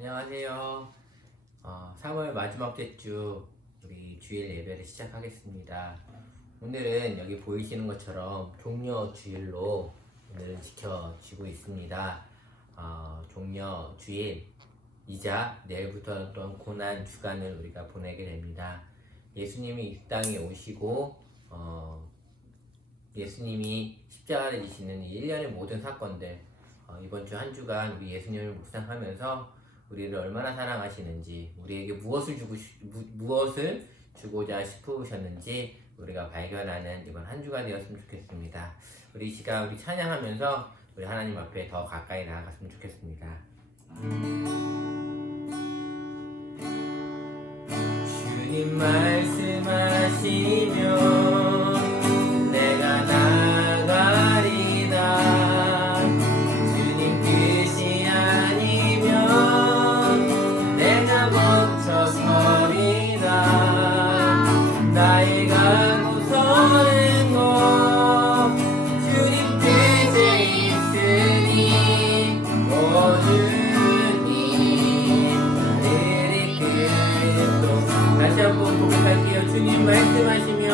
안녕하세요. 3월 마지막 주 우리 주일 예배를 시작하겠습니다. 오늘은 여기 보이시는 것처럼 종려 주일로 오늘은 지켜지고 있습니다. 종려 주일이자 내일부터 또한 고난 주간을 우리가 보내게 됩니다. 예수님이 이 땅에 오시고 예수님이 십자가를 지시는 이 1년의 모든 사건들, 이번 주 한 주간 우리 예수님을 묵상하면서 우리를 얼마나 사랑하시는지, 우리에게 무엇을 주고자 싶으셨는지 우리가 발견하는 이번 한 주가 되었으면 좋겠습니다. 우리 이 시간 우리 찬양하면서 우리 하나님 앞에 더 가까이 나아갔으면 좋겠습니다. 주님 말씀하시면 내가 나가리다. 주님 뜻이 아니면 내가 멈춰서리다. 나의 가고 서는 곳 주님 뜻에 있으니 오 주님 나를 이끌도. 다시 한번 고백할게요. 주님 말씀하시면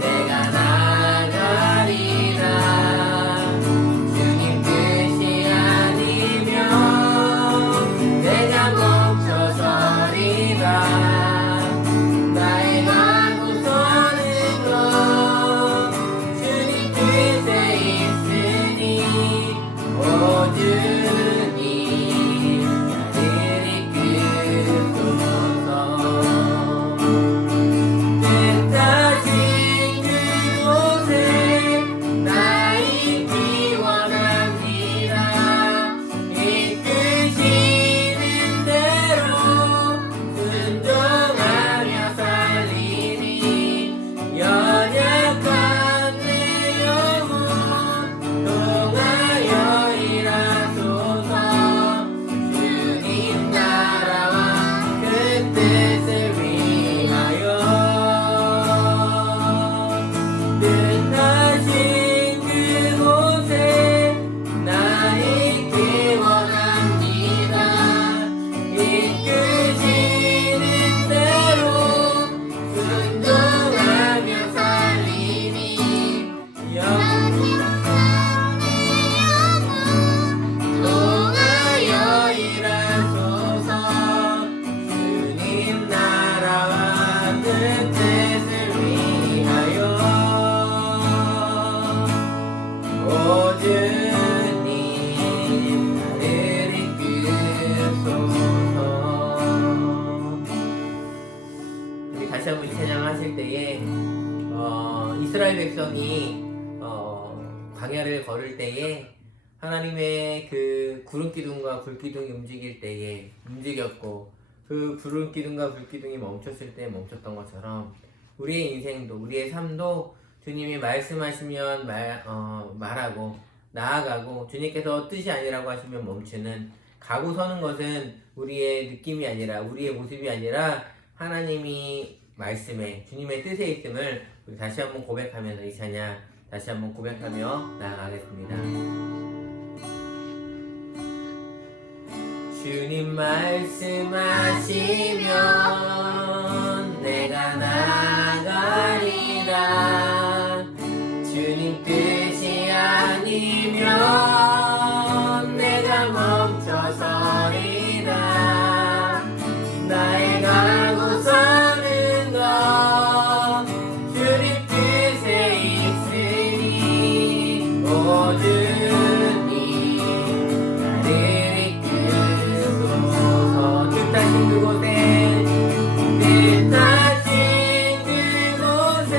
내가 나가리라. 주님 뜻이 아니면 내가 멈춰서리라. 나의 가고 서는 것 주님 뜻에 있으니 오 주님 나를 이끌소서. 뜻하신 그곳에 나 있기 원합니다. 이끄시는 대로 순종하며 살리니 연약한 내 영혼 통하여 일하소서. 주님 나라와 그 뜻을 위하여 뜻하신 그곳에 나 있기 원합니다. 이끄시는 대로 순종하며 살리니 통하여 일하소서. 주님 나라와 그 뜻을 위하여 오 주님 나를 이끌소서. 우리 다시 한번 찬양하실 때에 이스라엘 백성이 광야를 걸을 때에 하나님의 그 구름 기둥과 불 기둥이 움직일 때에 움직였고, 그 구름 기둥과 불 기둥이 멈췄을 때 멈췄던 것처럼 우리의 인생도, 우리의 삶도 주님이 말씀하시면 말하고 나아가고, 주님께서 뜻이 아니라고 하시면 멈추는, 가고 서는 것은 우리의 느낌이 아니라, 우리의 모습이 아니라 하나님이 말씀에, 주님의 뜻에 있음을 우리 다시 한번 고백하면서 이 찬양 다시 한번 고백하며 나아가겠습니다. 주님 말씀하시면 내가 나가리라. 주님 뜻이 아니면 내가 멈춰서리라. 나의 가고 서는 것 주님 뜻에 있으니 오 주님 나를 이끌소서. 뜻하신 그곳에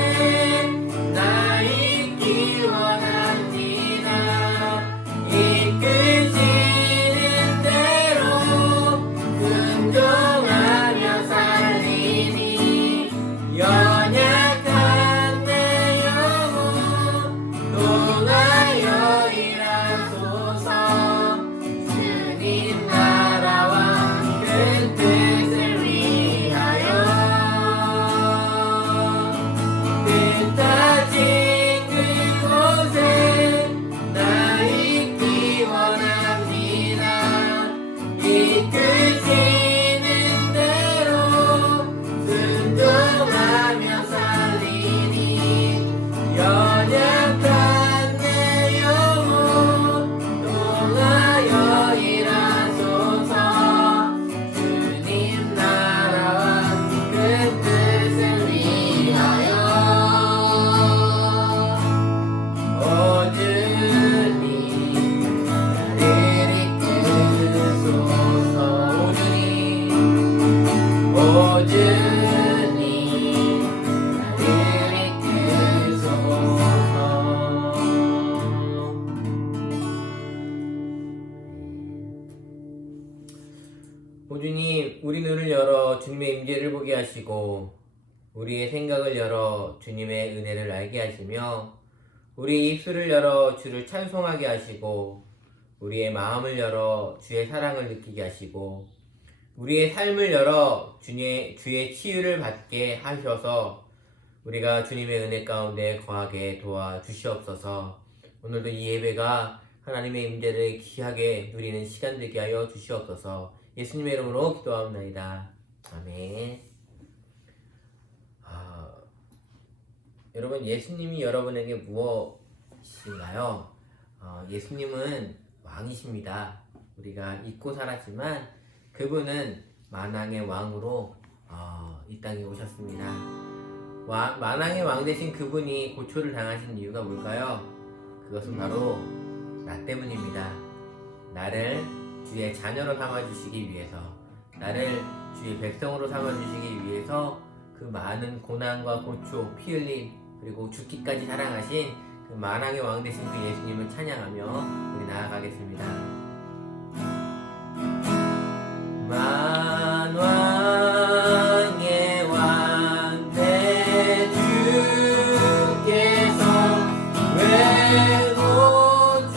오 주님, 우리 눈을 열어 주님의 임재를 보게 하시고 우리의 생각을 열어 주님의 은혜를 알게 하시며 우리의 입술을 열어 주를 찬송하게 하시고 우리의 마음을 열어 주의 사랑을 느끼게 하시고 우리의 삶을 열어 주의 치유를 받게 하셔서 우리가 주님의 은혜 가운데 거하게 도와주시옵소서. 오늘도 이 예배가 하나님의 임재를 귀하게 누리는 시간 되게 하여 주시옵소서. 예수님의 이름으로 기도하옵나이다. 아멘. 여러분, 예수님이 여러분에게 무엇인가요? 예수님은 왕이십니다. 우리가 잊고 살았지만 그분은 만왕의 왕으로 이 땅에 오셨습니다. 만왕의 왕 되신 그분이 고초를 당하신 이유가 뭘까요? 그것은 바로 나 때문입니다. 나를 주의 자녀로 삼아주시기 위해서, 나를 주의 백성으로 삼아주시기 위해서 그 많은 고난과 고초, 피 흘림, 그리고 죽기까지 사랑하신 그 만왕의 왕 되신 그 예수님을 찬양하며 우리 나아가겠습니다. 만왕의 왕 내 주께서 왜 고초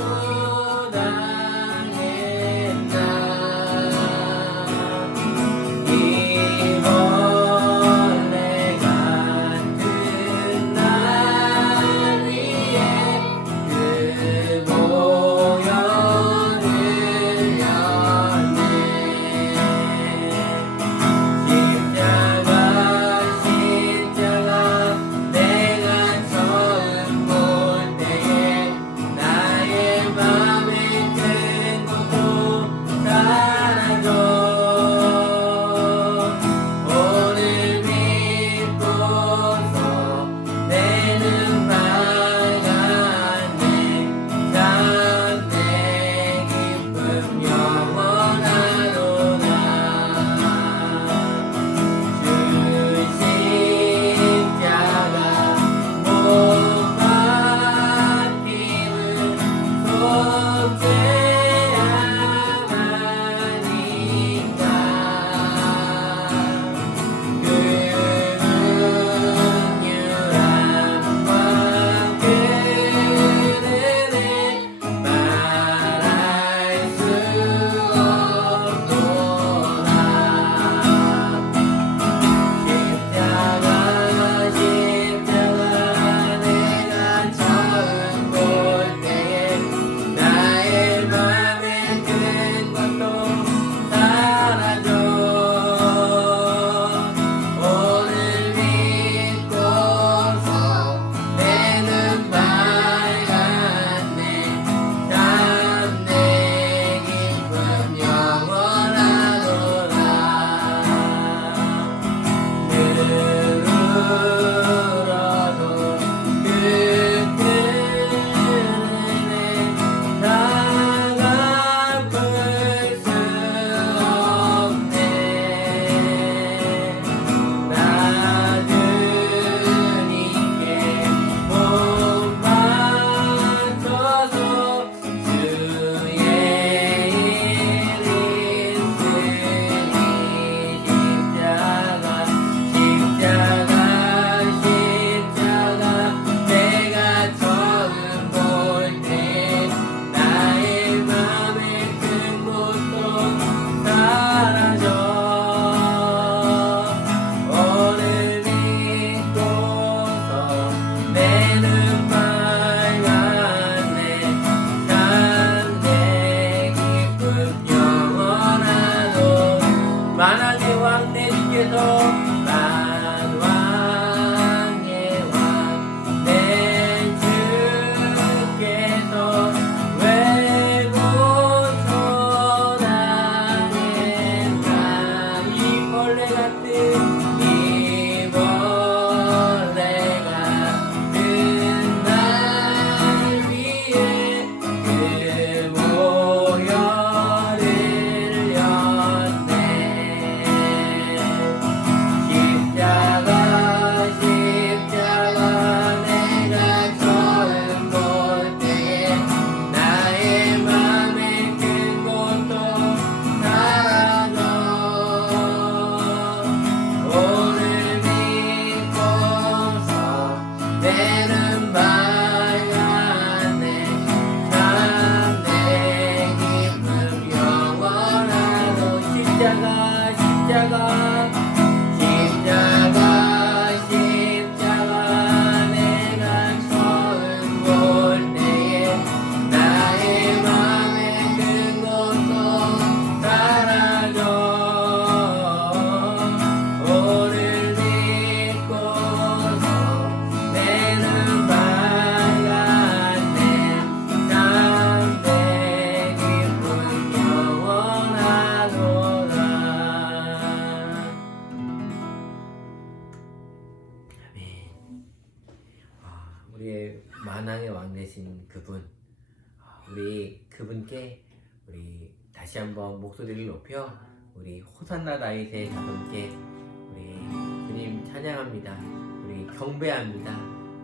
당했나. 이번에 같은 날 위에 그 보혈을 우리 그분께 우리 다시 한번 목소리를 높여 우리 호산나 다윗의 자손께 우리 주님 찬양합니다. 우리 경배합니다.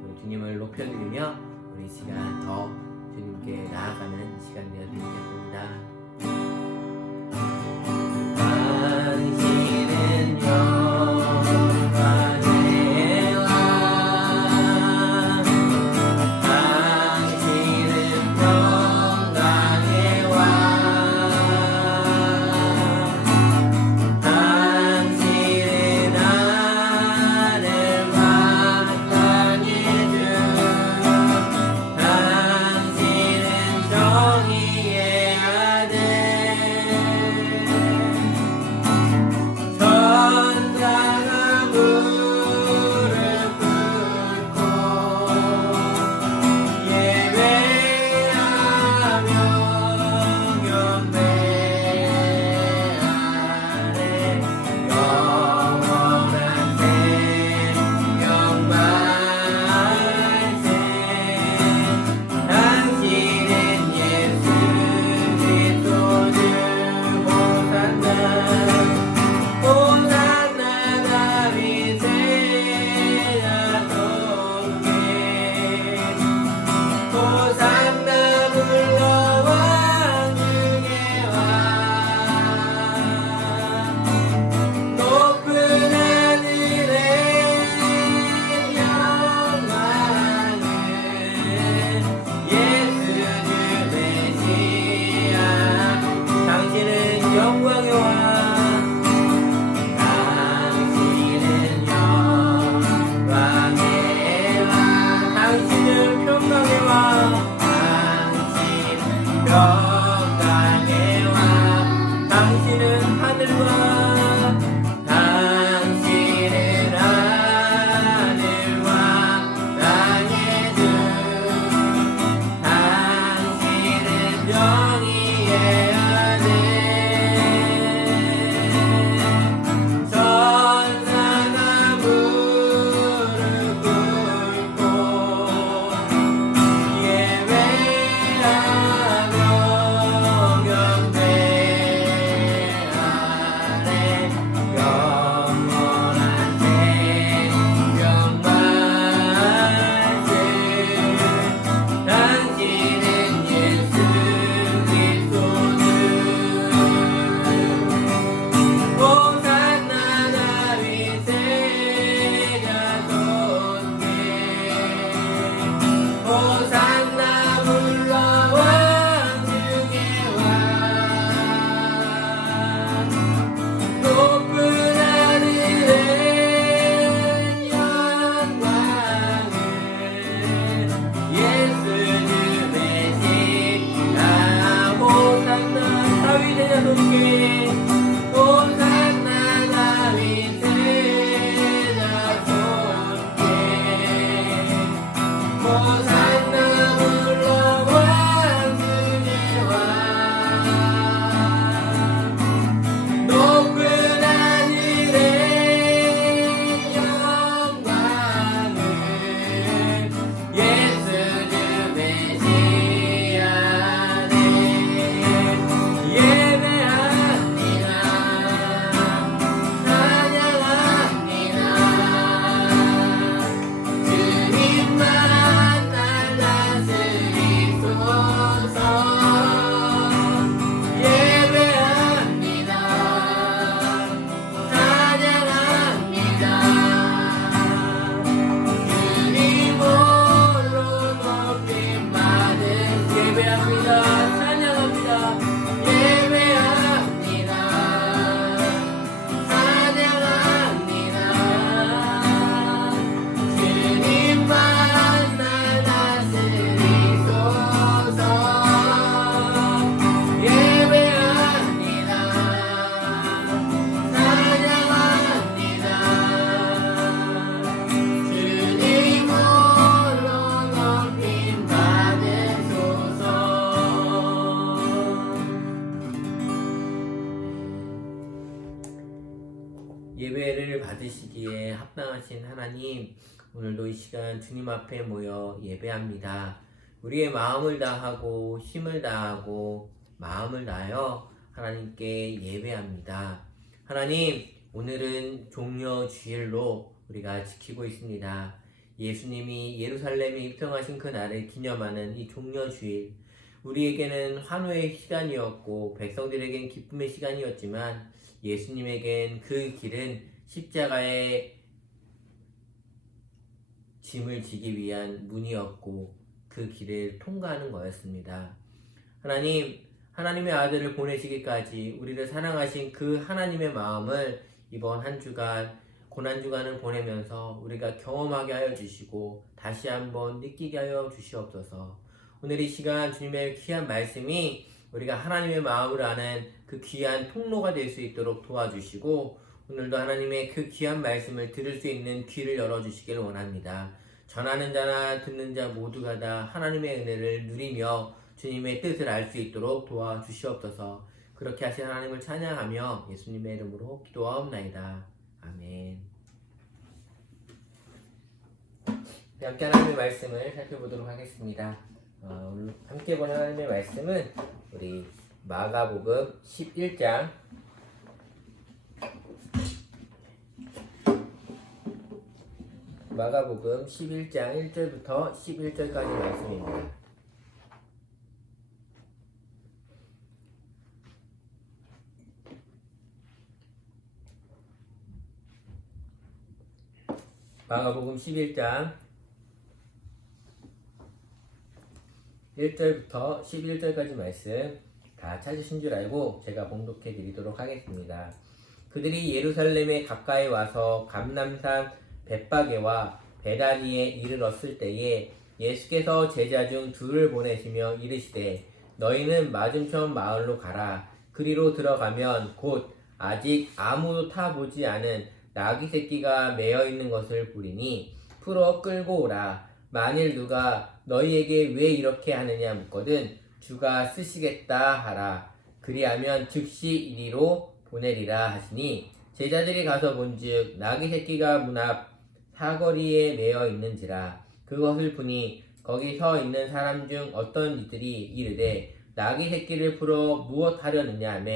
우리 주님을 높여드리며 우리 시간 더 주님께 나아가는 시간 되어드리겠습니다. 예배를 받으시기에 합당하신 하나님, 오늘도 이 시간 주님 앞에 모여 예배합니다. 우리의 마음을 다하고 힘을 다하고 마음을 다하여 하나님께 예배합니다. 하나님, 오늘은 종려 주일로 우리가 지키고 있습니다. 예수님이 예루살렘에 입성하신 그 날을 기념하는 이 종려 주일, 우리에게는 환호의 시간이었고 백성들에겐 기쁨의 시간이었지만 예수님에겐 그 길은 십자가의 짐을 지기 위한 문이었고 그 길을 통과하는 거였습니다. 하나님, 하나님의 아들을 보내시기까지 우리를 사랑하신 그 하나님의 마음을 이번 한 주간 고난주간을 보내면서 우리가 경험하게 하여 주시고 다시 한번 느끼게 하여 주시옵소서. 오늘 이 시간 주님의 귀한 말씀이 우리가 하나님의 마음을 아는 그 귀한 통로가 될 수 있도록 도와주시고 오늘도 하나님의 그 귀한 말씀을 들을 수 있는 귀를 열어주시길 원합니다. 전하는 자나 듣는 자 모두가 다 하나님의 은혜를 누리며 주님의 뜻을 알 수 있도록 도와주시옵소서. 그렇게 하신 하나님을 찬양하며 예수님의 이름으로 기도하옵나이다. 아멘. 함께 하나님의 말씀을 살펴보도록 하겠습니다. 오늘 함께 보는 하나님의 말씀은 우리 마가복음 11장 마가복음 11장 1절부터 11절까지 말씀입니다. 마가복음 11장 1절부터 11절까지 말씀 다 찾으신 줄 알고 제가 봉독해 드리도록 하겠습니다. 그들이 예루살렘에 가까이 와서 감람산 벳바게와 베다니에 이르렀을 때에 예수께서 제자 중 둘을 보내시며 이르시되 너희는 맞은편 마을로 가라. 그리로 들어가면 곧 아직 아무도 타보지 않은 나귀 새끼가 매어 있는 것을 보리니 풀어 끌고 오라. 만일 누가 너희에게 왜 이렇게 하느냐 묻거든 주가 쓰시겠다 하라. 그리하면 즉시 이리로 보내리라 하시니 제자들이 가서 본즉 나귀 새끼가 문 앞 사거리에 매어 있는지라. 그것을 보니 거기 서 있는 사람 중 어떤 이들이 이르되 나귀 새끼를 풀어 무엇 하려느냐 하며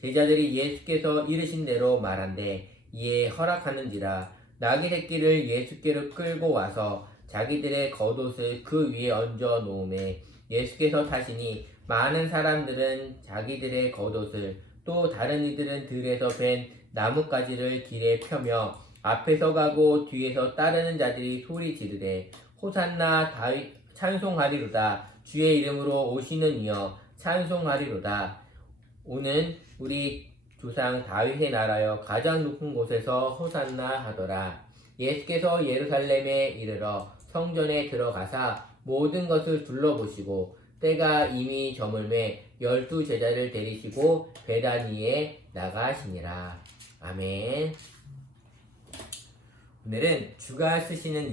제자들이 예수께서 이르신 대로 말한대 이에 허락하는지라. 나귀 새끼를 예수께로 끌고 와서 자기들의 겉옷을 그 위에 얹어 놓음에 예수께서 타시니 많은 사람들은 자기들의 겉옷을 또 다른 이들은 들에서 벤 나뭇가지를 길에 펴며 앞에서 가고 뒤에서 따르는 자들이 소리 지르되 호산나 다윗 찬송하리로다. 주의 이름으로 오시는 이여 찬송하리로다. 오는 우리 조상 다윗의 나라여 가장 높은 곳에서 호산나 하더라. 예수께서 예루살렘에 이르러 성전에 들어가사 모든 것을 둘러보시고 때가 이미 저물매 12 제자를 데리시고 베다니에 나가시니라. 아멘. 오늘은 주가 쓰시는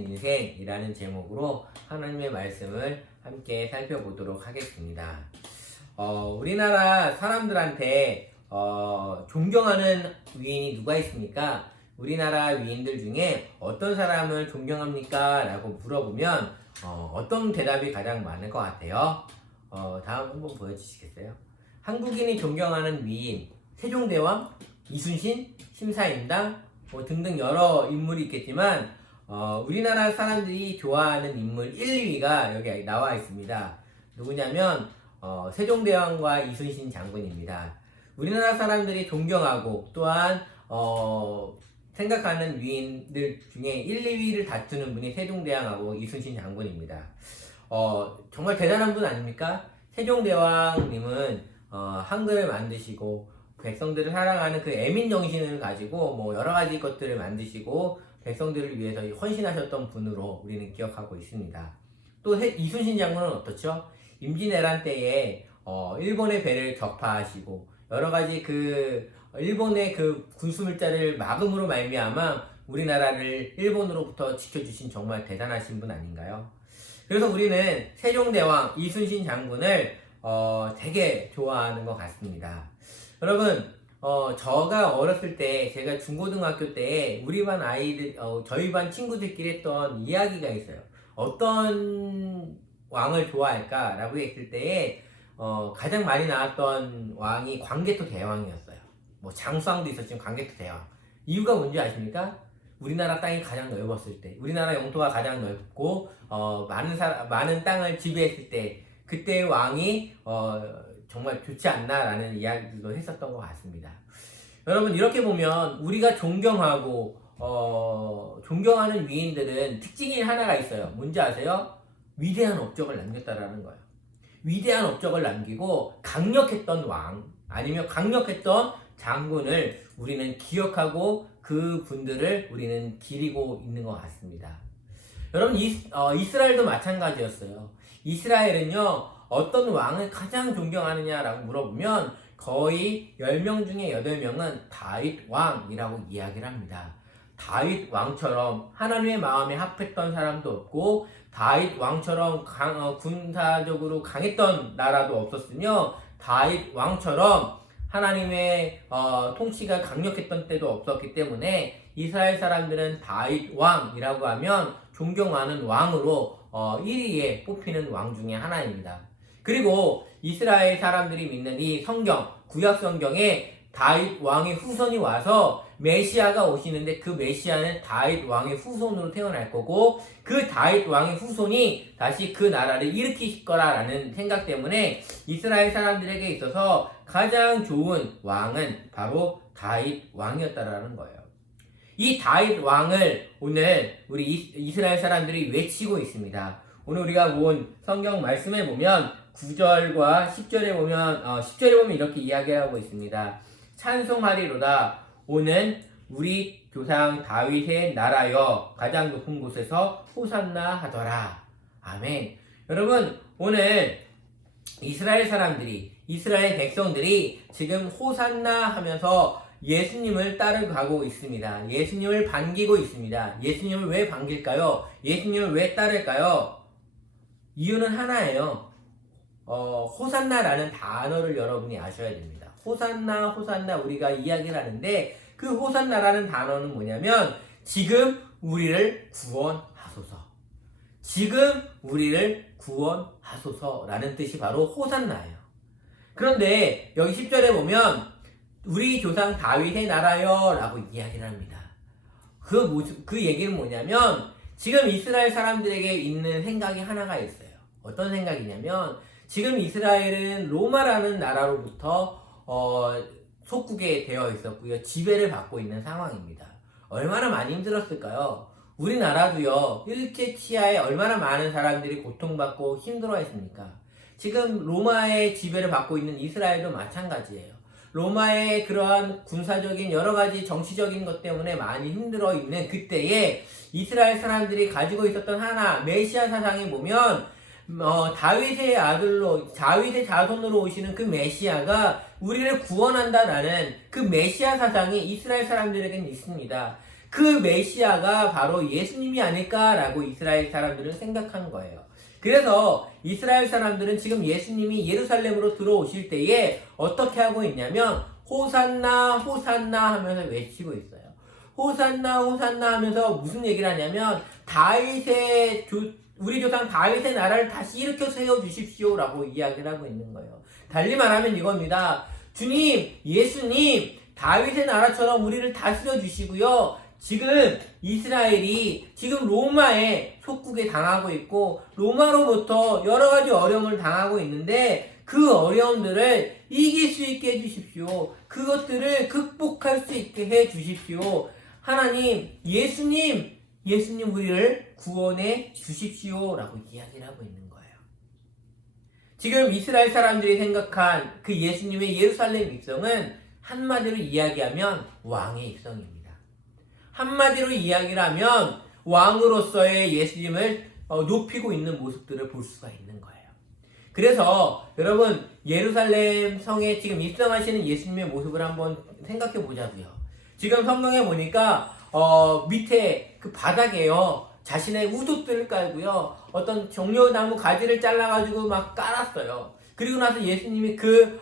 인생이라는 제목으로 하나님의 말씀을 함께 살펴보도록 하겠습니다. 우리나라 사람들한테 존경하는 위인이 누가 있습니까? 우리나라 위인들 중에 어떤 사람을 존경합니까? 라고 물어보면 어떤 대답이 가장 많을 것 같아요? 다음 한번 보여주시겠어요? 한국인이 존경하는 위인, 세종대왕, 이순신, 심사임당 등등 여러 인물이 있겠지만 우리나라 사람들이 좋아하는 인물 1, 2위가 여기 나와 있습니다. 누구냐면 세종대왕과 이순신 장군입니다. 우리나라 사람들이 존경하고 또한 생각하는 위인들 중에 1, 2위를 다투는 분이 세종대왕하고 이순신 장군입니다. 정말 대단한 분 아닙니까? 세종대왕님은 한글을 만드시고 백성들을 사랑하는 그 애민정신을 가지고 여러 가지 것들을 만드시고 백성들을 위해서 헌신하셨던 분으로 우리는 기억하고 있습니다. 또 이순신 장군은 어떻죠? 임진왜란 때에 일본의 배를 격파하시고 여러 가지 그 일본의 그 군수물자를 막음으로 말미암아 우리나라를 일본으로부터 지켜주신 정말 대단하신 분 아닌가요? 그래서 우리는 세종대왕 이순신 장군을 되게 좋아하는 것 같습니다. 여러분, 저가 어렸을 때 제가 중고등학교 때 우리 반 아이들 저희 반 친구들끼리 했던 이야기가 있어요. 어떤 왕을 좋아할까라고 했을 때에 가장 많이 나왔던 왕이 광개토 대왕이었어요. 뭐 장수왕도 있었지만 광개토 대왕. 이유가 뭔지 아십니까? 우리나라 땅이 가장 넓었을 때, 우리나라 영토가 가장 넓고 많은 땅을 지배했을 때, 그때 왕이 정말 좋지 않나라는 이야기도 했었던 것 같습니다. 여러분, 이렇게 보면 우리가 존경하고 존경하는 위인들은 특징이 하나가 있어요. 뭔지 아세요? 위대한 업적을 남겼다라는 거예요. 위대한 업적을 남기고 강력했던 왕 아니면 강력했던 장군을 우리는 기억하고 그 분들을 우리는 기리고 있는 것 같습니다. 여러분, 이스라엘도 마찬가지였어요. 이스라엘은요, 어떤 왕을 가장 존경하느냐라고 물어보면 거의 10명 중에 8명은 다윗 왕이라고 이야기를 합니다. 다윗 왕처럼 하나님의 마음에 합했던 사람도 없고 다윗 왕처럼 군사적으로 강했던 나라도 없었으며 다윗 왕처럼 하나님의 통치가 강력했던 때도 없었기 때문에 이스라엘 사람들은 다윗 왕이라고 하면 존경하는 왕으로 1위에 뽑히는 왕 중에 하나입니다. 그리고 이스라엘 사람들이 믿는 이 성경, 구약 성경에 다윗 왕의 후손이 와서 메시아가 오시는데 그 메시아는 다윗 왕의 후손으로 태어날 거고 그 다윗 왕의 후손이 다시 그 나라를 일으키실 거라는 생각 때문에 이스라엘 사람들에게 있어서 가장 좋은 왕은 바로 다윗 왕이었다라는 거예요. 이 다윗 왕을 오늘 우리 이스라엘 사람들이 외치고 있습니다. 오늘 우리가 본 성경 말씀에 보면 9절과 10절에 보면 10절에 보면 이렇게 이야기하고 있습니다. 찬송하리로다. 오는 우리 조상 다윗의 나라여 가장 높은 곳에서 호산나 하더라. 아멘. 여러분, 오늘 이스라엘 사람들이, 이스라엘 백성들이 지금 호산나 하면서 예수님을 따라가고 있습니다. 예수님을 반기고 있습니다. 예수님을 왜 반길까요? 예수님을 왜 따를까요? 이유는 하나예요. 호산나라는 단어를 여러분이 아셔야 됩니다. 호산나, 호산나 우리가 이야기를 하는데 그 호산나라는 단어는 뭐냐면 지금 우리를 구원하소서. 지금 우리를 구원하소서라는 뜻이 바로 호산나예요. 그런데 여기 10절에 보면 우리 조상 다윗의 나라여 라고 이야기를 합니다. 그 얘기는 뭐냐면 지금 이스라엘 사람들에게 있는 생각이 하나가 있어요. 어떤 생각이냐면 지금 이스라엘은 로마라는 나라로부터 속국에 되어 있었고요. 지배를 받고 있는 상황입니다. 얼마나 많이 힘들었을까요? 우리나라도요. 일제 치하에 얼마나 많은 사람들이 고통받고 힘들어했습니까? 지금 로마의 지배를 받고 있는 이스라엘도 마찬가지예요. 로마의 그러한 군사적인 여러가지 정치적인 것 때문에 많이 힘들어 있는 그때에 이스라엘 사람들이 가지고 있었던 하나 메시아 사상에 보면 다윗의 아들로 다윗의 자손으로 오시는 그 메시아가 우리를 구원한다라는 그 메시아 사상이 이스라엘 사람들에게는 있습니다. 그 메시아가 바로 예수님이 아닐까라고 이스라엘 사람들은 생각한 거예요. 그래서 이스라엘 사람들은 지금 예수님이 예루살렘으로 들어오실 때에 어떻게 하고 있냐면 호산나 호산나 하면서 외치고 있어요. 호산나 호산나 하면서 무슨 얘기를 하냐면 우리 조상 다윗의 나라를 다시 일으켜 세워주십시오 라고 이야기를 하고 있는 거예요. 달리 말하면 이겁니다. 주님, 예수님, 다윗의 나라처럼 우리를 다스려 주시고요. 지금 이스라엘이 지금 로마의 속국에 당하고 있고 로마로부터 여러 가지 어려움을 당하고 있는데 그 어려움들을 이길 수 있게 해주십시오. 그것들을 극복할 수 있게 해주십시오. 하나님, 예수님 우리를 구원해 주십시오 라고 이야기를 하고 있는 거예요. 지금 이스라엘 사람들이 생각한 그 예수님의 예루살렘 입성은 한마디로 이야기하면 왕의 입성입니다. 한마디로 이야기를 하면 왕으로서의 예수님을 높이고 있는 모습들을 볼 수가 있는 거예요. 그래서 여러분 예루살렘 성에 지금 입성하시는 예수님의 모습을 한번 생각해 보자고요. 지금 성경에 보니까 밑에 그 바닥에요 자신의 우두들을 깔고요 어떤 종려나무 가지를 잘라가지고 막 깔았어요. 그리고 나서 예수님이 그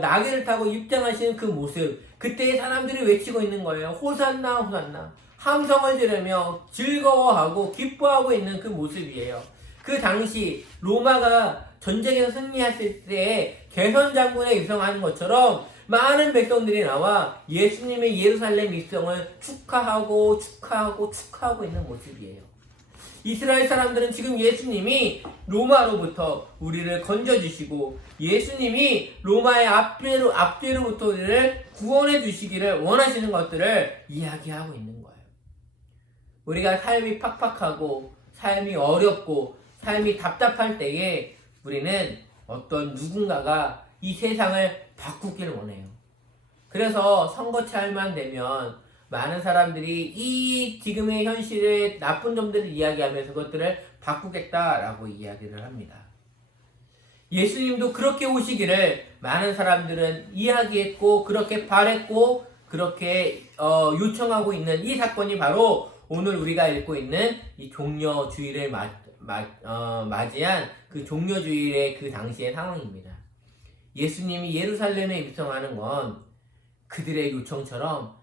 나귀를 타고 입장하시는 그 모습, 그때의 사람들이 외치고 있는 거예요. 호산나 호산나 함성을 지르며 즐거워하고 기뻐하고 있는 그 모습이에요. 그 당시 로마가 전쟁에서 승리했을 때 개선 장군에 입성하는 것처럼 많은 백성들이 나와 예수님의 예루살렘 입성을 축하하고 있는 모습이에요. 이스라엘 사람들은 지금 예수님이 로마로부터 우리를 건져주시고 예수님이 로마의 압제로부터 우리를 구원해 주시기를 원하시는 것들을 이야기하고 있는 거예요. 우리가 삶이 팍팍하고 삶이 어렵고 삶이 답답할 때에 우리는 어떤 누군가가 이 세상을 바꾸길 원해요. 그래서 선거철만 되면 많은 사람들이 이 지금의 현실의 나쁜 점들을 이야기하면서 그것들을 바꾸겠다라고 이야기를 합니다. 예수님도 그렇게 오시기를 많은 사람들은 이야기했고 그렇게 바랬고 그렇게 요청하고 있는 이 사건이 바로 오늘 우리가 읽고 있는 이 종려주일을 맞이한 그 종려주일의 그 당시의 상황입니다. 예수님이 예루살렘에 입성하는 건 그들의 요청처럼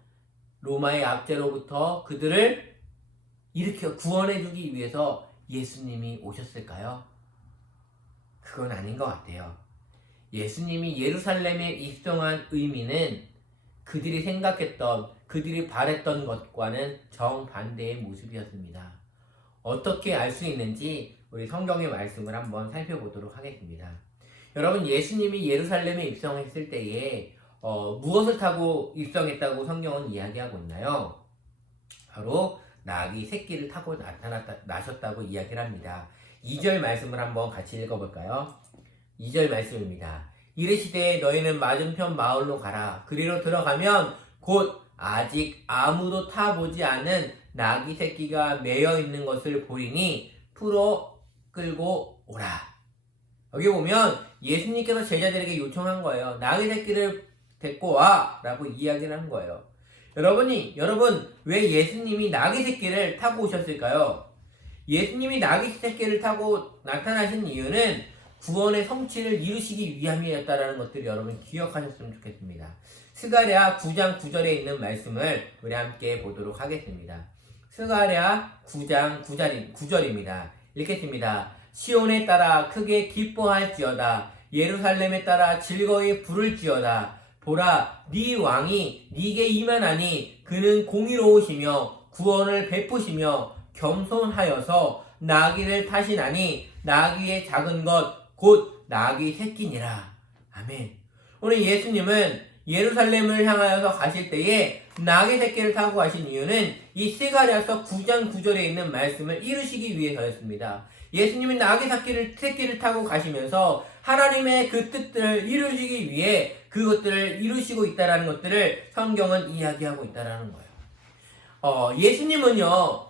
로마의 압제로부터 그들을 일으켜 구원해주기 위해서 예수님이 오셨을까요? 그건 아닌 것 같아요. 예수님이 예루살렘에 입성한 의미는 그들이 생각했던, 그들이 바랬던 것과는 정반대의 모습이었습니다. 어떻게 알 수 있는지 우리 성경의 말씀을 한번 살펴보도록 하겠습니다. 여러분, 예수님이 예루살렘에 입성했을 때에 무엇을 타고 입성했다고 성경은 이야기하고 있나요? 바로 나귀 새끼를 타고 나셨다고 이야기를 합니다. 2절 말씀을 한번 같이 읽어볼까요? 2절 말씀입니다. 이르시되 너희는 맞은편 마을로 가라. 그리로 들어가면 곧 아직 아무도 타보지 않은 나귀 새끼가 매여 있는 것을 보리니 풀어 끌고 오라. 여기 보면 예수님께서 제자들에게 요청한 거예요. 나귀 새끼를 데리고 와 라고 이야기를 한 거예요. 여러분 왜 예수님이 나귀 새끼를 타고 오셨을까요? 예수님이 나귀 새끼를 타고 나타나신 이유는 구원의 성취를 이루시기 위함이었다라는 것들을 여러분 기억하셨으면 좋겠습니다. 스가랴 9장 9절에 있는 말씀을 우리 함께 보도록 하겠습니다. 스가랴 9장 9절입니다. 읽겠습니다. 시온에 따라 크게 기뻐할지어다. 예루살렘에 따라 즐거이 부를지어다. 보라, 네 왕이 네게 임하나니 그는 공의로우시며 구원을 베푸시며 겸손하여서 나귀를 타시나니 나귀의 작은 것 곧 나귀 새끼니라. 아멘. 오늘 예수님은 예루살렘을 향하여서 가실 때에 나귀 새끼를 타고 가신 이유는 이 스가랴서 9장 9절에 있는 말씀을 이루시기 위해서였습니다. 예수님은 나귀 새끼를 타고 가시면서 하나님의 그 뜻들을 이루시기 위해 그것들을 이루시고 있다는 것들을 성경은 이야기하고 있다는 거예요. 예수님은요,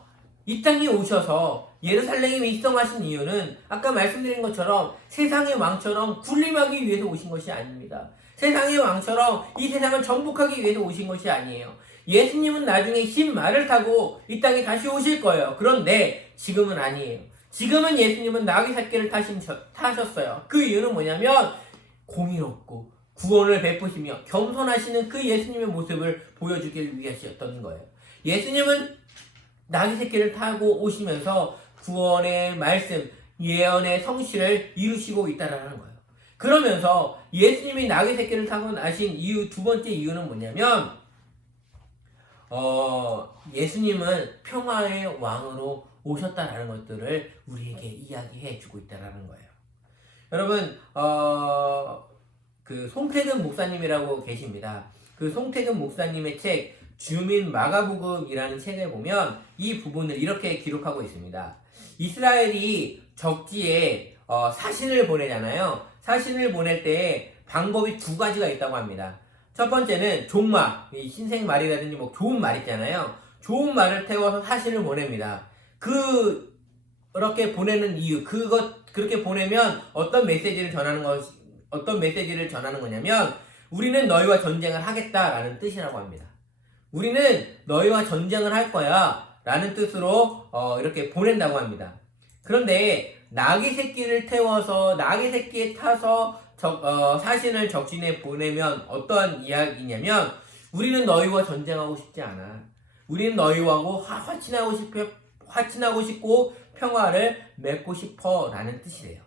이 땅에 오셔서 예루살렘에 입성하신 이유는 아까 말씀드린 것처럼 세상의 왕처럼 군림하기 위해서 오신 것이 아닙니다. 세상의 왕처럼 이 세상을 정복하기 위해서 오신 것이 아니에요. 예수님은 나중에 흰 말을 타고 이 땅에 다시 오실 거예요. 그런데 지금은 아니에요. 지금은 예수님은 나귀 새끼를 타셨어요. 그 이유는 뭐냐면 공의롭고 구원을 베푸시며 겸손하시는 그 예수님의 모습을 보여주길 위하셨던 거예요. 예수님은 나귀 새끼를 타고 오시면서 구원의 말씀, 예언의 성취를 이루시고 있다라는 거예요. 그러면서 예수님이 나귀 새끼를 타고 나신 이유, 두 번째 이유는 뭐냐면 예수님은 평화의 왕으로 오셨다라는 것들을 우리에게 이야기해 주고 있다라는 거예요. 여러분, 그 송태근 목사님이라고 계십니다. 그 송태근 목사님의 책 주민 마가복음이라는 책을 보면 이 부분을 이렇게 기록하고 있습니다. 이스라엘이 적지에 사신을 보내잖아요. 사신을 보낼 때 방법이 두 가지가 있다고 합니다. 첫 번째는 종말, 흰색 말이라든지 뭐 좋은 말 있잖아요. 좋은 말을 태워서 사신을 보냅니다. 그렇게 보내는 이유, 그렇게 보내면 어떤 메시지를 전하는 거냐면 우리는 너희와 전쟁을 하겠다라는 뜻이라고 합니다. 우리는 너희와 전쟁을 할 거야 라는 뜻으로 이렇게 보낸다고 합니다. 그런데 나귀 새끼를 태워서 나귀 새끼에 타서 사신을 적진에 보내면 어떠한 이야기냐면 우리는 너희와 전쟁하고 싶지 않아. 우리는 너희하고 화친하고 싶고 평화를 맺고 싶어 라는 뜻이래요.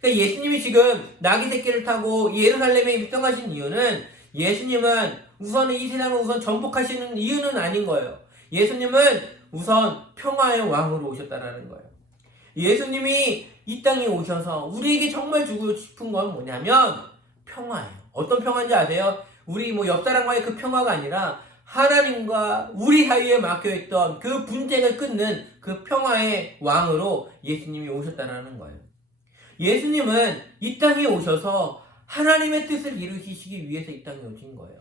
그러니까 예수님이 지금 나귀 새끼를 타고 예루살렘에 입성하신 이유는 예수님은 우선 이 세상을 우선 정복하시는 이유는 아닌 거예요. 예수님은 우선 평화의 왕으로 오셨다라는 거예요. 예수님이 이 땅에 오셔서 우리에게 정말 주고 싶은 건 뭐냐면 평화예요. 어떤 평화인지 아세요? 우리 옆 사람과의 그 평화가 아니라 하나님과 우리 사이에 막혀있던 그 분쟁을 끊는 그 평화의 왕으로 예수님이 오셨다는 거예요. 예수님은 이 땅에 오셔서 하나님의 뜻을 이루시기 위해서 이 땅에 오신 거예요.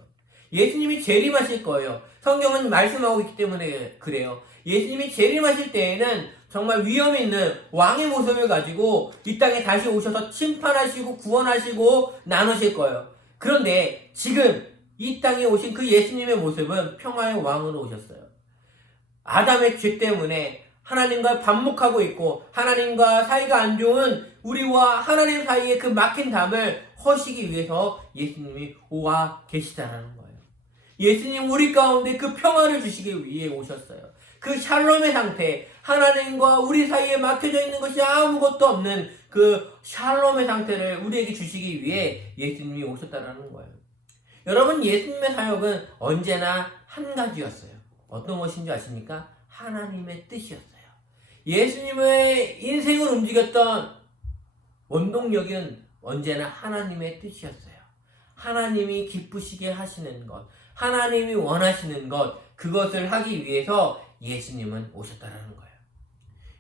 예수님이 재림하실 거예요. 성경은 말씀하고 있기 때문에 그래요. 예수님이 재림하실 때에는 정말 위험 있는 왕의 모습을 가지고 이 땅에 다시 오셔서 심판하시고 구원하시고 나누실 거예요. 그런데 지금 이 땅에 오신 그 예수님의 모습은 평화의 왕으로 오셨어요. 아담의 죄 때문에 하나님과 반목하고 있고 하나님과 사이가 안 좋은 우리와 하나님 사이의 그 막힌 담을 허시기 위해서 예수님이 와 계시다라는 거예요. 예수님 우리 가운데 그 평화를 주시기 위해 오셨어요. 그 샬롬의 상태, 하나님과 우리 사이에 막혀져 있는 것이 아무것도 없는 그 샬롬의 상태를 우리에게 주시기 위해 예수님이 오셨다라는 거예요. 여러분, 예수님의 사역은 언제나 한 가지였어요. 어떤 것인지 아십니까? 하나님의 뜻이었어요. 예수님의 인생을 움직였던 원동력은 언제나 하나님의 뜻이었어요. 하나님이 기쁘시게 하시는 것, 하나님이 원하시는 것, 그것을 하기 위해서 예수님은 오셨다는 거예요.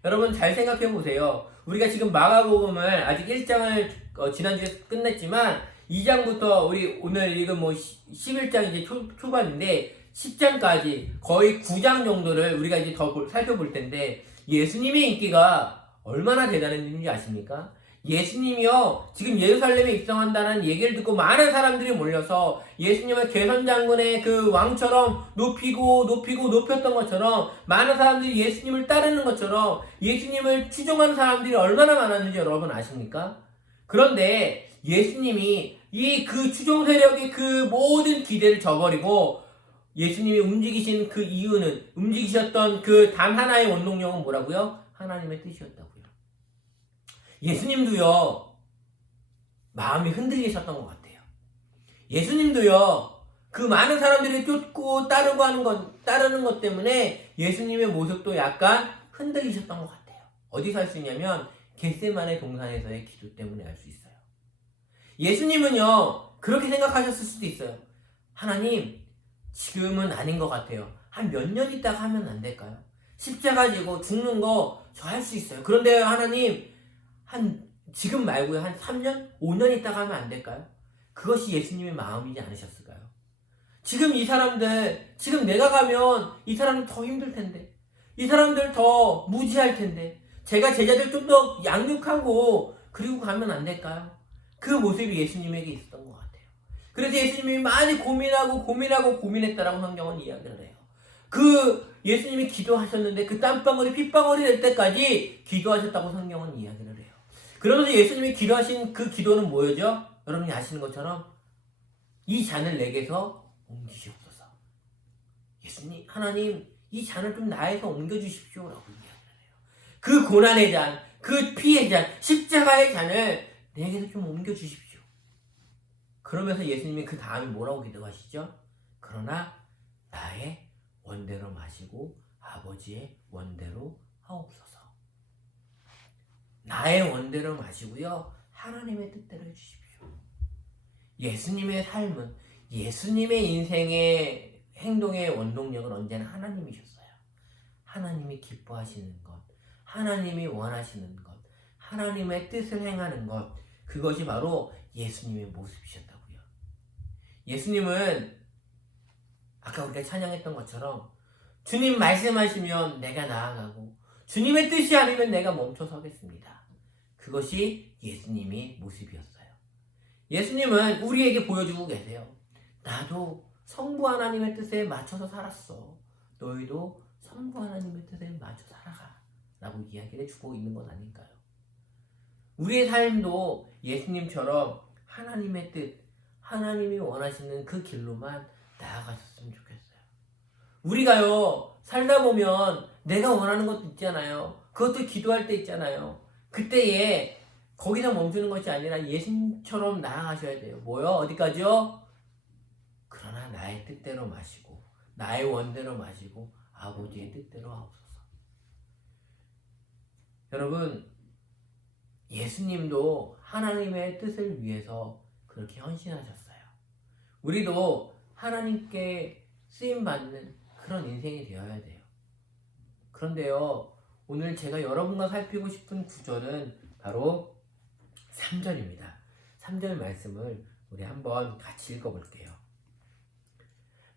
여러분 잘 생각해 보세요. 우리가 지금 마가복음을 아직 1장을 지난주에 끝냈지만 2장부터 우리 오늘 읽은 11장 이제 초반인데 10장까지 거의 9장 정도를 우리가 이제 더 살펴볼 텐데 예수님의 인기가 얼마나 대단했는지 아십니까? 예수님이요 지금 예루살렘에 입성한다는 얘기를 듣고 많은 사람들이 몰려서 예수님을 개선장군의 그 왕처럼 높였던 것처럼 많은 사람들이 예수님을 따르는 것처럼 예수님을 추종하는 사람들이 얼마나 많았는지 여러분 아십니까? 그런데 예수님이 이 그 추종 세력의 그 모든 기대를 저버리고 예수님이 움직이신 그 이유는 움직이셨던 그 단 하나의 원동력은 뭐라고요? 하나님의 뜻이었다고요. 예수님도요 마음이 흔들리셨던 것 같아요. 예수님도요 그 많은 사람들이 쫓고 따르는 것 때문에 예수님의 모습도 약간 흔들리셨던 것 같아요. 어디서 할 수 있냐면 겟세마네 동산에서의 기도 때문에 알 수 있어요. 예수님은요 그렇게 생각하셨을 수도 있어요. 하나님 지금은 아닌 것 같아요. 한 몇 년 있다가 하면 안 될까요? 십자가 지고 죽는 거 저 할 수 있어요. 그런데 하나님 지금 말고요. 한 3년? 5년 있다가 하면 안 될까요? 그것이 예수님의 마음이지 않으셨을까요? 지금 이 사람들, 지금 내가 가면 이 사람들 더 힘들 텐데, 이 사람들 더 무지할 텐데, 제가 제자들 좀 더 양육하고 그리고 가면 안 될까요? 그 모습이 예수님에게 있었던 것 같아요. 그래서 예수님이 많이 고민했다라고 성경은 이야기를 해요. 그 예수님이 기도하셨는데 그 땀방울이 핏방울이 될 때까지 기도하셨다고 성경은 이야기를 해요. 그러면서 예수님이 기도하신 그 기도는 뭐였죠? 여러분이 아시는 것처럼 이 잔을 내게서 옮기시옵소서. 예수님, 하나님 이 잔을 좀 나에서 옮겨주십시오라고 이야기를 해요. 그 고난의 잔, 그 피의 잔, 십자가의 잔을 내게서 좀 옮겨주십시오. 그러면서 예수님이 그 다음에 뭐라고 기도하시죠? 그러나 나의 원대로 마시고 아버지의 원대로 하옵소서. 나의 원대로 마시고요. 하나님의 뜻대로 해주십시오. 예수님의 삶은 예수님의 인생의 행동의 원동력은 언제나 하나님이셨어요. 하나님이 기뻐하시는 것, 하나님이 원하시는 것, 하나님의 뜻을 행하는 것, 그것이 바로 예수님의 모습이셨다고요. 예수님은 아까 우리가 찬양했던 것처럼 주님 말씀하시면 내가 나아가고 주님의 뜻이 아니면 내가 멈춰 서겠습니다. 그것이 예수님의 모습이었어요. 예수님은 우리에게 보여주고 계세요. 나도 성부 하나님의 뜻에 맞춰서 살았어. 너희도 성부 하나님의 뜻에 맞춰 살아가 라고 이야기를 해주고 있는 것 아닐까요? 우리의 삶도 예수님처럼 하나님의 뜻, 하나님이 원하시는 그 길로만 나아가셨으면 좋겠어요. 우리가요, 살다 보면 내가 원하는 것도 있잖아요. 그것도 기도할 때 있잖아요. 그때에 거기서 멈추는 것이 아니라 예수님처럼 나아가셔야 돼요. 뭐요? 어디까지요? 그러나 나의 뜻대로 마시고 나의 원대로 마시고 아버지의 뜻대로 하옵소서. 여러분, 예수님도 하나님의 뜻을 위해서 그렇게 헌신하셨어요. 우리도 하나님께 쓰임받는 그런 인생이 되어야 돼요. 그런데요, 오늘 제가 여러분과 살피고 싶은 구절은 바로 3절입니다. 3절 말씀을 우리 한번 같이 읽어볼게요.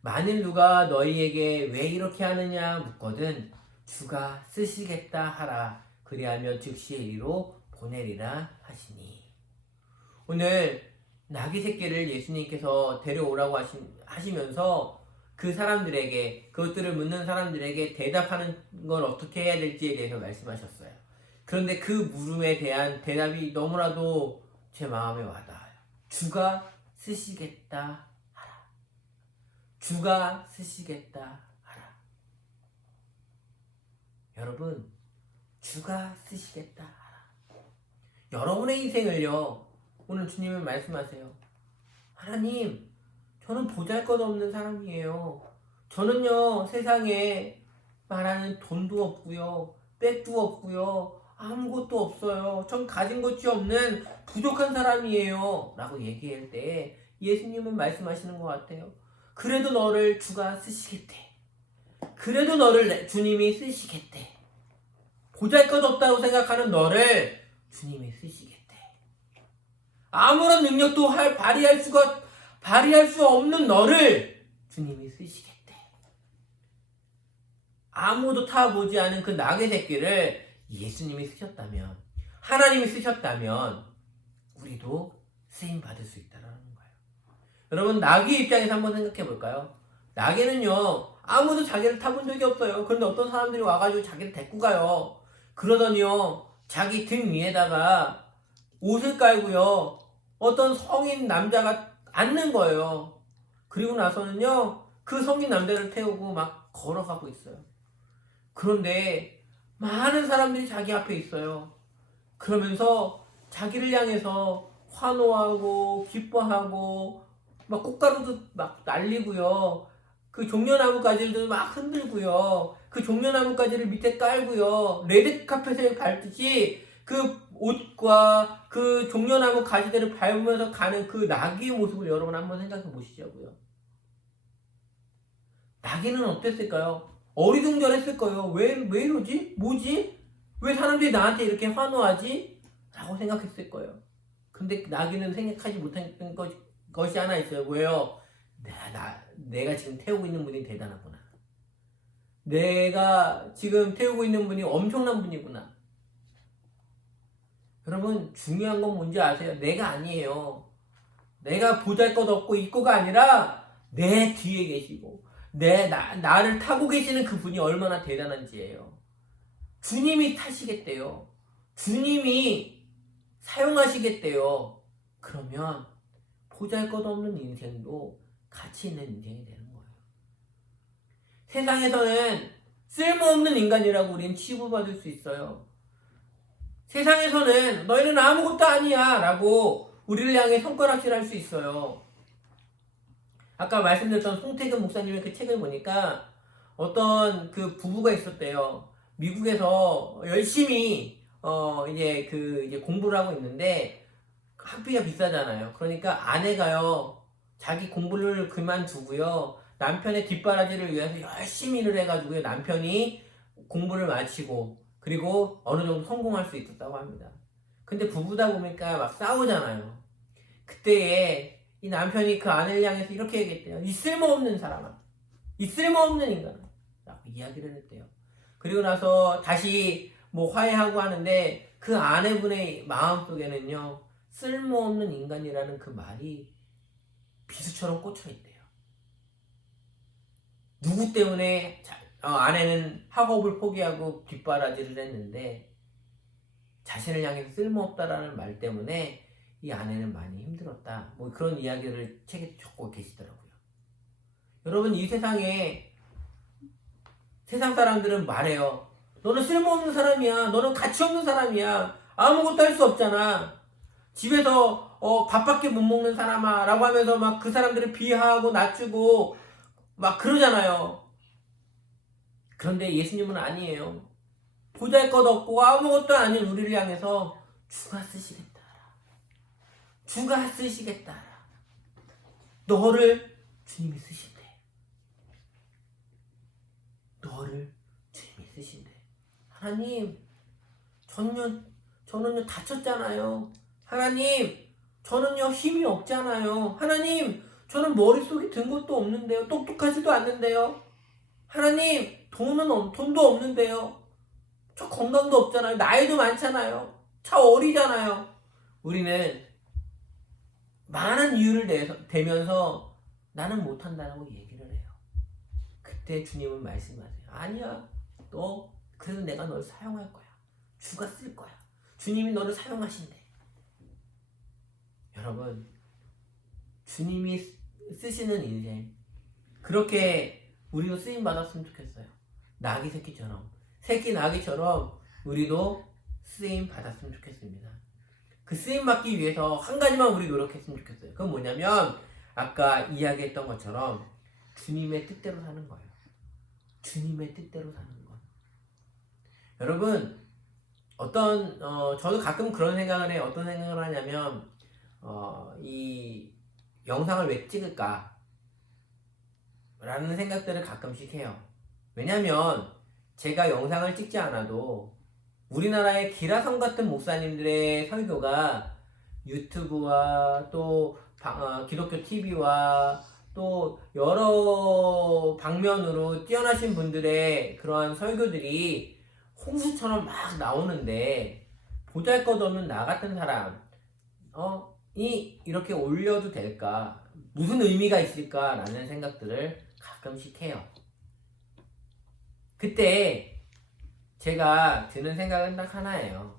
만일 누가 너희에게 왜 이렇게 하느냐 묻거든 주가 쓰시겠다 하라. 그리하면 즉시 이리로 보내리라 하시니. 오늘 나귀 새끼를 예수님께서 데려오라고 하시면서 그 사람들에게, 그것들을 묻는 사람들에게 대답하는 걸 어떻게 해야 될지에 대해서 말씀하셨어요. 그런데 그 물음에 대한 대답이 너무나도 제 마음에 와닿아요. 주가 쓰시겠다 하라. 주가 쓰시겠다 하라. 여러분, 주가 쓰시겠다 하라. 여러분의 인생을요, 오늘 주님은 말씀하세요. 하나님, 저는 보잘것없는 사람이에요. 저는요, 세상에 말하는 돈도 없고요, 백도 없고요, 아무것도 없어요. 전 가진 것이 없는 부족한 사람이에요. 라고 얘기할 때 예수님은 말씀하시는 것 같아요. 그래도 너를 주가 쓰시겠대. 그래도 너를 주님이 쓰시겠대. 보잘것없다고 생각하는 너를 주님이 쓰시겠대. 아무런 능력도 발휘할 수 없는 너를 주님이 쓰시겠대. 아무도 타보지 않은 그 나귀 새끼를 예수님이 쓰셨다면, 하나님이 쓰셨다면 우리도 쓰임 받을 수 있다는 거예요. 여러분, 나귀 입장에서 한번 생각해 볼까요? 나귀는요, 아무도 자기를 타본 적이 없어요. 그런데 어떤 사람들이 와가지고 자기를 데리고 가요. 그러더니요, 자기 등 위에다가 옷을 깔고요, 어떤 성인 남자가 앉는 거예요. 그리고 나서는요, 그 성인 남자를 태우고 막 걸어가고 있어요. 그런데 많은 사람들이 자기 앞에 있어요. 그러면서 자기를 향해서 환호하고 기뻐하고 막 꽃가루도 막 날리고요. 그 종려나무 가지를 막 흔들고요. 그 종려나무 가지를 밑에 깔고요. 레드카펫을 밟듯이 그 옷과 그 종려나무 가지들을 밟으면서 가는 그 나귀의 모습을 여러분 한번 생각해 보시자고요. 나귀는 어땠을까요? 어리둥절했을 거예요. 왜 이러지? 뭐지? 왜 사람들이 나한테 이렇게 환호하지? 라고 생각했을 거예요. 근데 나귀는 생각하지 못한 것이 하나 있어요. 뭐예요? 내가 지금 태우고 있는 분이 대단하구나. 내가 지금 태우고 있는 분이 엄청난 분이구나. 여러분, 중요한 건 뭔지 아세요? 내가 아니에요. 내가 보잘것없고 있고가 아니라 내 뒤에 계시고 나를 타고 계시는 그분이 얼마나 대단한지예요. 주님이 타시겠대요. 주님이 사용하시겠대요. 그러면 보잘것없는 인생도 가치 있는 인생이 되는 거예요. 세상에서는 쓸모없는 인간이라고 우리는 취급받을 수 있어요. 세상에서는 너희는 아무것도 아니야 라고 우리를 향해 손가락질할 수 있어요. 아까 말씀드렸던 송태근 목사님의 그 책을 보니까 어떤 그 부부가 있었대요. 미국에서 열심히 이제 공부를 하고 있는데 학비가 비싸잖아요. 그러니까 아내가요, 자기 공부를 그만두고요, 남편의 뒷바라지를 위해서 열심히 일을 해가지고요, 남편이 공부를 마치고 그리고 어느 정도 성공할 수 있었다고 합니다. 근데 부부다 보니까 막 싸우잖아요. 그때에 이 남편이 그 아내를 향해서 이렇게 얘기했대요. 이 쓸모없는 사람아, 이 쓸모없는 인간아 라고 이야기를 했대요. 그리고 나서 다시 뭐 화해하고 하는데 그 아내분의 마음속에는요, 쓸모없는 인간이라는 그 말이 비수처럼 꽂혀있대요. 누구 때문에 아내는 학업을 포기하고 뒷바라지를 했는데 자신을 향해서 쓸모없다라는 말 때문에 이 아내는 많이 힘들었다. 뭐 그런 이야기를 책에 적고 계시더라고요. 여러분, 이 세상에 세상 사람들은 말해요. 너는 쓸모없는 사람이야. 너는 가치 없는 사람이야. 아무것도 할 수 없잖아. 집에서 밥밖에 못 먹는 사람아 라고 하면서 막 그 사람들을 비하하고 낮추고 막 그러잖아요. 그런데 예수님은 아니에요. 보잘것없고 아무것도 아닌 우리를 향해서 주가 쓰시겠다. 주가 쓰시겠다. 너를 주님이 쓰신대. 너를 주님이 쓰신대. 하나님, 저는요 다쳤잖아요. 하나님, 저는요 힘이 없잖아요. 하나님, 저는 머릿속에 든 것도 없는데요. 똑똑하지도 않는데요. 하나님, 돈도 없는데요. 저 건강도 없잖아요. 나이도 많잖아요. 차 어리잖아요. 우리는 많은 이유를 대면서 나는 못한다라고 얘기를 해요. 그때 주님은 말씀하세요. 아니야. 그래도 내가 널 사용할 거야. 주가 쓸 거야. 주님이 너를 사용하신대. 여러분, 주님이 쓰시는 인생, 그렇게 우리도 쓰임 받았으면 좋겠어요. 나귀 새끼처럼 우리도 쓰임 받았으면 좋겠습니다. 그 쓰임 받기 위해서 한 가지만 우리 노력했으면 좋겠어요. 그건 뭐냐면 아까 이야기했던 것처럼 주님의 뜻대로 사는 거예요. 주님의 뜻대로 사는 것. 여러분, 저도 가끔 그런 생각을 해요. 어떤 생각을 하냐면 이 영상을 왜 찍을까? 라는 생각들을 가끔씩 해요. 왜냐면 제가 영상을 찍지 않아도 우리나라의 기라성 같은 목사님들의 설교가 유튜브와 또 기독교 TV와 또 여러 방면으로 뛰어나신 분들의 그러한 설교들이 홍수처럼 막 나오는데 보잘것없는 나 같은 사람 이렇게 올려도 될까? 무슨 의미가 있을까라는 생각들을 가끔씩 해요. 그때 제가 드는 생각은 딱 하나예요.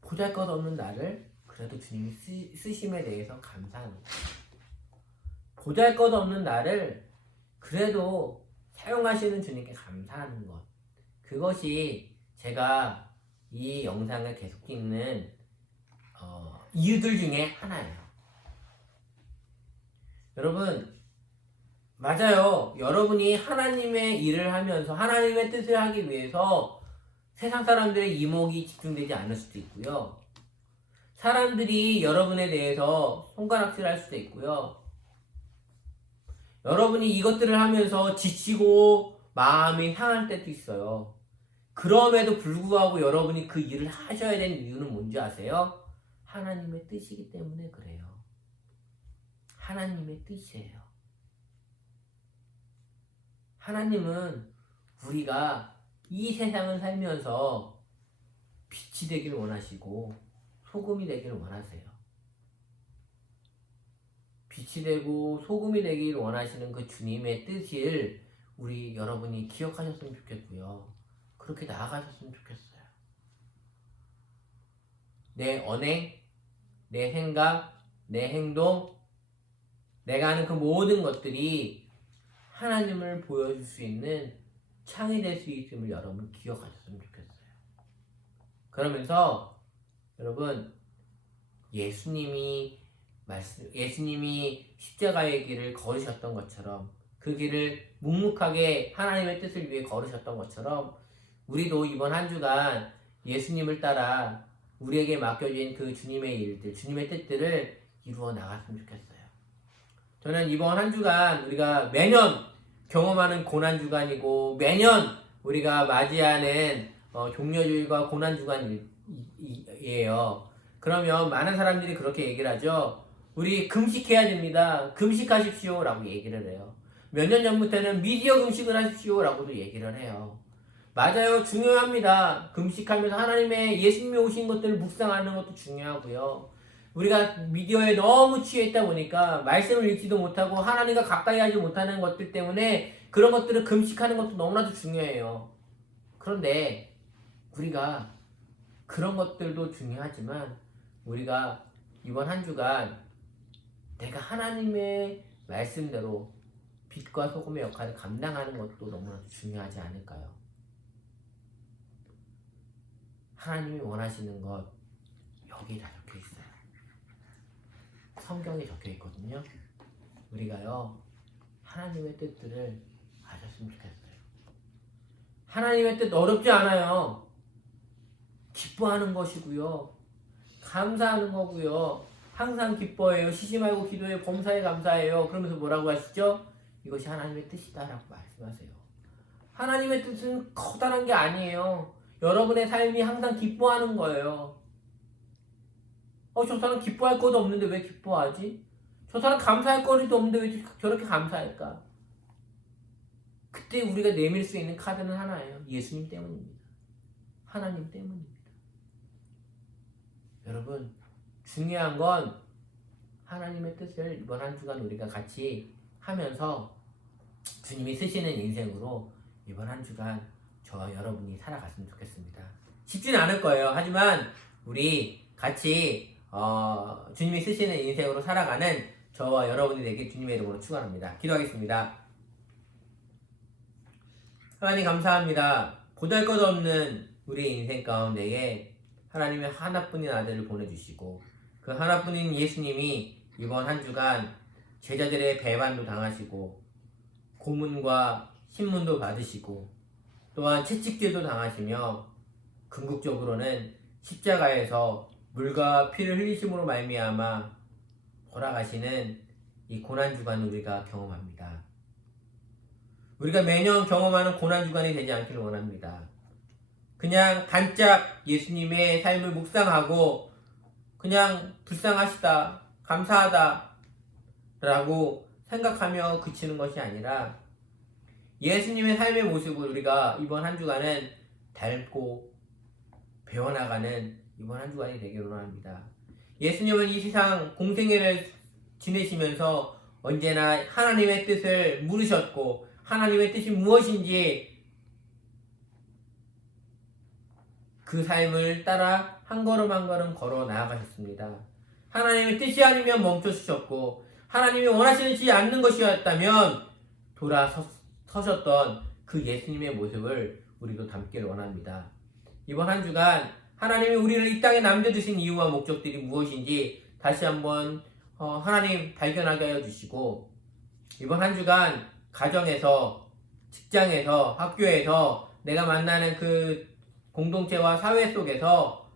보잘것없는 나를 그래도 주님이 쓰심에 대해서 감사하는 거예요. 보잘것없는 나를 그래도 사용하시는 주님께 감사하는 것. 그것이 제가 이 영상을 계속 찍는 이유들 중에 하나예요. 여러분, 맞아요. 여러분이 하나님의 일을 하면서 하나님의 뜻을 하기 위해서 세상 사람들의 이목이 집중되지 않을 수도 있고요. 사람들이 여러분에 대해서 손가락질할 수도 있고요. 여러분이 이것들을 하면서 지치고 마음이 상할 때도 있어요. 그럼에도 불구하고 여러분이 그 일을 하셔야 되는 이유는 뭔지 아세요? 하나님의 뜻이기 때문에 그래요. 하나님의 뜻이에요. 하나님은 우리가 이 세상을 살면서 빛이 되길 원하시고 소금이 되길 원하세요. 빛이 되고 소금이 되길 원하시는 그 주님의 뜻을 우리 여러분이 기억하셨으면 좋겠고요. 그렇게 나아가셨으면 좋겠어요. 내 언행, 내 생각, 내 행동, 내가 하는 그 모든 것들이 하나님을 보여줄 수 있는 창이 될 수 있음을 여러분 기억하셨으면 좋겠어요. 그러면서 여러분, 예수님이 십자가의 길을 걸으셨던 것처럼 그 길을 묵묵하게 하나님의 뜻을 위해 걸으셨던 것처럼 우리도 이번 한 주간 예수님을 따라 우리에게 맡겨진 그 주님의 일들, 주님의 뜻들을 이루어 나갔으면 좋겠어요. 저는 이번 한 주간 우리가 매년 경험하는 고난주간이고 매년 우리가 맞이하는 종려주일과 고난주간이에요. 그러면 많은 사람들이 그렇게 얘기를 하죠. 우리 금식해야 됩니다. 금식하십시오 라고 얘기를 해요. 몇 년 전부터는 미디어 금식을 하십시오 라고도 얘기를 해요. 맞아요. 중요합니다. 금식하면서 하나님의 예수님이 오신 것들을 묵상하는 것도 중요하고요. 우리가 미디어에 너무 취해 있다 보니까 말씀을 읽지도 못하고 하나님과 가까이 하지 못하는 것들 때문에 그런 것들을 금식하는 것도 너무나도 중요해요. 그런데 우리가 그런 것들도 중요하지만 우리가 이번 한 주간 내가 하나님의 말씀대로 빛과 소금의 역할을 감당하는 것도 너무나 중요하지 않을까요? 하나님이 원하시는 것 여기 다 적혀 있어요. 성경에 적혀 있거든요. 우리가요 하나님의 뜻들을 아셨으면 좋겠어요. 하나님의 뜻 어렵지 않아요. 기뻐하는 것이고요. 감사하는 거고요. 항상 기뻐해요. 쉬지 말고 기도해요. 범사에 감사해요. 그러면서 뭐라고 하시죠? 이것이 하나님의 뜻이다라고 말씀하세요. 하나님의 뜻은 커다란 게 아니에요. 여러분의 삶이 항상 기뻐하는 거예요. 저 사람 기뻐할 것도 없는데 왜 기뻐하지? 저 사람 감사할 거리도 없는데 왜 저렇게 감사할까? 그때 우리가 내밀 수 있는 카드는 하나예요. 예수님 때문입니다. 하나님 때문입니다. 여러분, 중요한 건 하나님의 뜻을 이번 한 주간 우리가 같이 하면서 주님이 쓰시는 인생으로 이번 한 주간 저와 여러분이 살아갔으면 좋겠습니다. 쉽지는 않을 거예요. 하지만 우리 같이 주님이 쓰시는 인생으로 살아가는 저와 여러분이 되길 주님의 이름으로 축원합니다. 기도하겠습니다. 하나님 감사합니다. 보잘것없는 우리의 인생 가운데에 하나님의 하나뿐인 아들을 보내주시고 그 하나뿐인 예수님이 이번 한 주간 제자들의 배반도 당하시고 고문과 신문도 받으시고 또한 채찍질도 당하시며 궁극적으로는 십자가에서 물과 피를 흘리심으로 말미암아 돌아가시는 이 고난주간을 우리가 경험합니다. 우리가 매년 경험하는 고난주간이 되지 않기를 원합니다. 그냥 단짝 예수님의 삶을 묵상하고 그냥 불쌍하시다, 감사하다 라고 생각하며 그치는 것이 아니라 예수님의 삶의 모습을 우리가 이번 한 주간은 닮고 배워나가는 이번 한 주간이 되기를 원합니다. 예수님은 이 세상 공생애를 지내시면서 언제나 하나님의 뜻을 물으셨고 하나님의 뜻이 무엇인지 그 삶을 따라 한 걸음 한 걸음 걸어 나아가셨습니다. 하나님의 뜻이 아니면 멈춰주셨고 하나님이 원하시지 않는 것이었다면 돌아서셨던 그 예수님의 모습을 우리도 담기를 원합니다. 이번 한 주간 하나님이 우리를 이 땅에 남겨두신 이유와 목적들이 무엇인지 다시 한번 하나님 발견하게 하여 주시고 이번 한 주간 가정에서, 직장에서, 학교에서 내가 만나는 그 공동체와 사회 속에서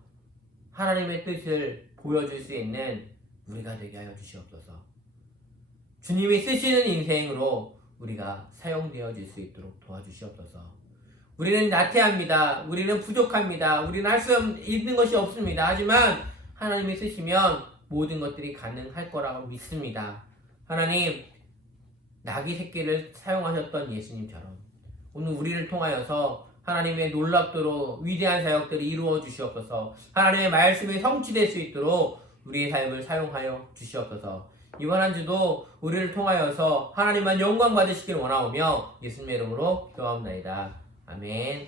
하나님의 뜻을 보여줄 수 있는 우리가 되게 하여 주시옵소서. 주님이 쓰시는 인생으로 우리가 사용되어질 수 있도록 도와주시옵소서. 우리는 나태합니다. 우리는 부족합니다. 우리는 할 수 있는 것이 없습니다. 하지만 하나님이 쓰시면 모든 것들이 가능할 거라고 믿습니다. 하나님, 나귀 새끼를 사용하셨던 예수님처럼 오늘 우리를 통하여서 하나님의 놀랍도록 위대한 사역들이 이루어 주시옵소서. 하나님의 말씀이 성취될 수 있도록 우리의 삶을 사용하여 주시옵소서. 이번 한 주도 우리를 통하여서 하나님만 영광 받으시길 원하오며 예수님의 이름으로 기도하옵나이다. 아멘.